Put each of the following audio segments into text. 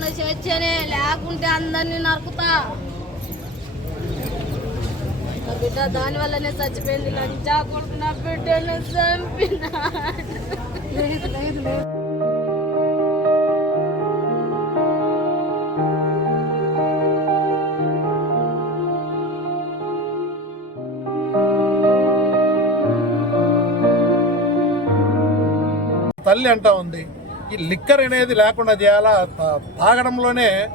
లేకుండా చేర్చనే లేకుంటే అందరినీ నరుకుతా. నా బిడ్డ దాని వల్లనే చచ్చిపోయింది. లంచా కొడుకు నా బిడ్డను చంపినా. తల్లి అంటా ఉంది. ఈ లిక్కర్ అనేది లేకుండా చేయాలా? తా- తాగడంలోనే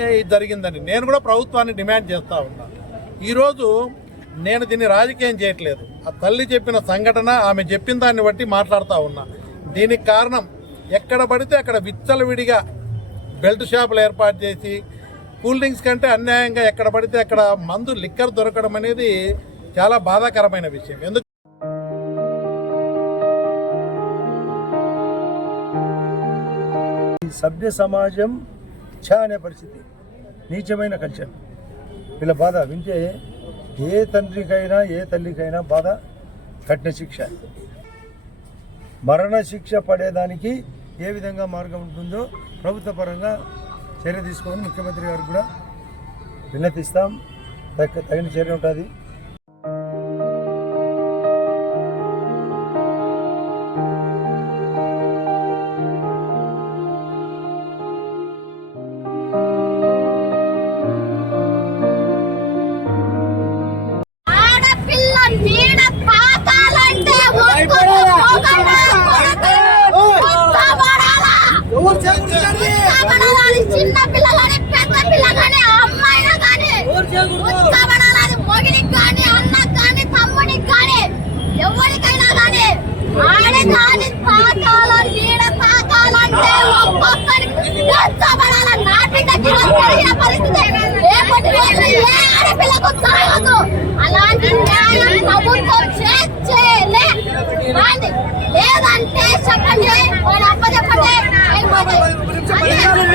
ఇది జరిగిందని నేను కూడా ప్రభుత్వాన్ని డిమాండ్ చేస్తూ ఉన్నా. ఈరోజు నేను దీన్ని రాజకీయం చేయట్లేదు. ఆ తల్లి చెప్పిన సంఘటన ఆమె చెప్పిన దాన్ని బట్టి మాట్లాడుతూ ఉన్నా. దీనికి కారణం ఎక్కడ పడితే అక్కడ విచ్చలవిడిగా బెల్ట్ షాపులు ఏర్పాటు చేసి కూల్ డ్రింక్స్ కంటే అన్యాయంగా ఎక్కడ పడితే అక్కడ మందు లిక్కర్ దొరకడం అనేది చాలా బాధాకరమైన విషయం. ఎందుకు సభ్య సమాజం ఛా అనే పరిస్థితి. నీచమైన కల్చర్. వీళ్ళ బాధ వింటే ఏ తండ్రికైనా ఏ తల్లికైనా బాధ కఠిన శిక్ష. మరణ శిక్ష పడేదానికి ఏ విధంగా మార్గం ఉంటుందో ప్రభుత్వ పరంగా చర్య తీసుకోమని ముఖ్యమంత్రి గారు కూడా విన్నతిస్తాం. తగ్గ- తగిన చర్య ఉంటుంది. ఉచ్చబడాలని చిన్న పిల్లలని పెద్ద పిల్లగాని అమ్మాయినా గాని ఉచ్చబడాలని మొగినికి కానీ అన్నకు కానీ తమ్ముడికి కానీ ఎవరికైనా కానీ ఆడే కానీ తాకాల నీడ తాకాలంటే ఒక్కొక్కరికి ఉచ్చబడాల నా బిడ్డకి జరిగిన పరిస్థితి. రేపటి రోజు ఏ ఆడపిల్లకు జరగదు అలాంటి న్యాయం ప్రభుత్వం చేలే లేదంటే చెప్పండి వాళ్ళ అప్ప చెప్పండి అయిపోతాయి. అంతే.